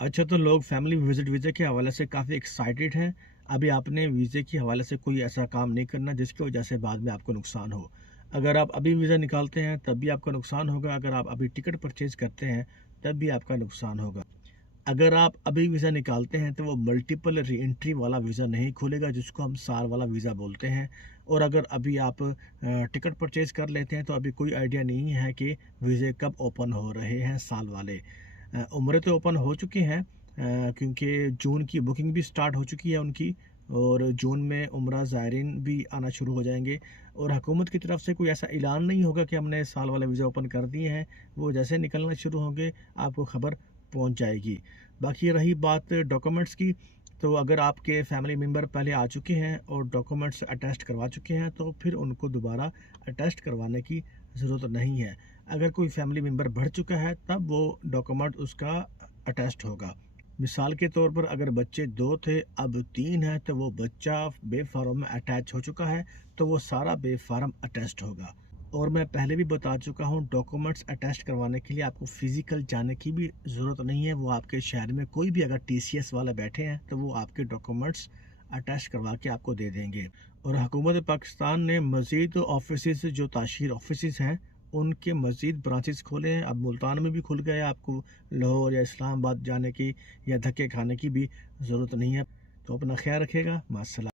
अच्छा, तो लोग फैमिली विजिट वीज़े के हवाले से काफ़ी एक्साइटेड हैं। अभी आपने वीज़े के हवाले से कोई ऐसा काम नहीं करना जिसकी वजह से बाद में आपको नुकसान हो। अगर आप अभी वीज़ा निकालते हैं तब भी आपका नुकसान होगा, अगर आप अभी टिकट परचेज़ करते हैं तब भी आपका नुकसान होगा। अगर आप अभी वीज़ा निकालते हैं तो वो मल्टीपल री-एंट्री वाला वीज़ा नहीं खुलेगा जिसको हम साल वाला वीज़ा बोलते हैं। और अगर अभी आप टिकट परचेज़ कर लेते हैं तो अभी कोई आइडिया नहीं है कि वीज़े कब ओपन हो रहे हैं साल वाले। उम्रें तो ओपन हो चुकी हैं, क्योंकि जून की बुकिंग भी स्टार्ट हो चुकी है उनकी। और जून में उम्रा ज़ायरीन भी आना शुरू हो जाएंगे। और हुकूमत की तरफ से कोई ऐसा ऐलान नहीं होगा कि हमने साल वाले वीज़ा ओपन कर दिए हैं। वो जैसे निकलना शुरू होंगे आपको खबर पहुंच जाएगी। बाकी रही बात डॉक्यूमेंट्स की, तो अगर आपके फैमिली मेम्बर पहले आ चुके हैं और डॉक्यूमेंट्स अटेस्ट करवा चुके हैं तो फिर उनको दोबारा अटेस्ट करवाने की ज़रूरत नहीं है। अगर कोई फैमिली मेम्बर बढ़ चुका है तब वो डॉक्यूमेंट उसका अटेस्ट होगा। मिसाल के तौर पर अगर बच्चे 2 थे अब 3 हैं तो वो बच्चा बे फार्म में अटैच हो चुका है, तो वो सारा बे फार्म अटेस्ट होगा। और मैं पहले भी बता चुका हूँ, डॉक्यूमेंट्स अटेस्ट करवाने के लिए आपको फ़िज़िकल जाने की भी ज़रूरत नहीं है। वो आपके शहर में कोई भी अगर टीसीएस वाले बैठे हैं तो वो आपके डॉक्यूमेंट्स अटेस्ट करवा के आपको दे देंगे। और हुकूमत पाकिस्तान ने मज़ीद ऑफिसेज़, जो ताशीर ऑफिसेज़ हैं, उनके मज़ीद ब्रांचेस खोले हैं। अब मुल्तान में भी खुल गए हैं, आपको लाहौर या इस्लामाबाद जाने की या धक्के खाने की भी ज़रूरत नहीं है। तो अपना ख्याल रखिएगा। मास्सलाम।